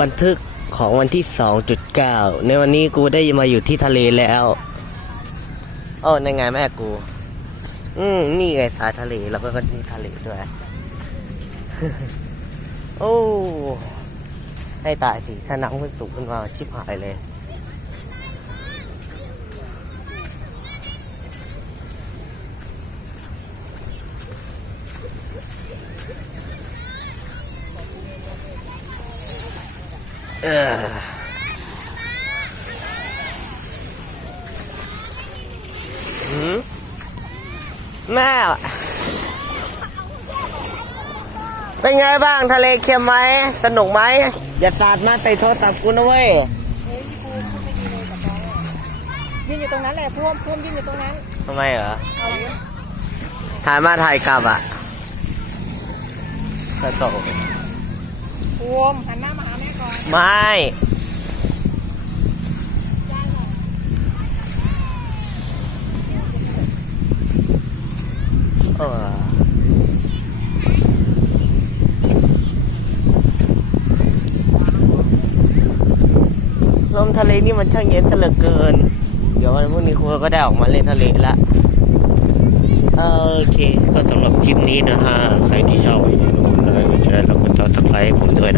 บันทึกของวันที่ 2.9 ในวันนี้กูได้มาอยู่ที่ทะเลแล้วโอ้ในไงแม่กู อืมนี่ไงสายทะเลแล้วก็นี่ทะเลด้วย โอ้ ให้ตายสิ ถ้าน้ำขึ้นสูงขึ้นมาชิบหายเลย เออหืมแม่เป็นไงบ้างทะเลเค็มไหม สนุกไหม อย่าสาดมาใส่โทรศัพท์กูนะเว้ยยืนอยู่ตรงนั้นแหละพ่วมพ่วมยืนอยู่ตรงนั้นทำไมเหรอเอาถ่ายมาถ่ายกลับอะกระโตกพ่วมหันหน้ามาหาแม่ก่อน ไม่ เออลมทะเลนี่มันช่างเย็นซะเหลือเกิน เดี๋ยววันพรุ่งนี้ครูก็ได้ออกมาเล่นทะเลละโอเค ก็สำหรับคลิปนี้นะฮะ ใครที่ชอบอย่าลืมกดไลค์กดแชร์แล้วก็ subscribe ผมด้วยนะ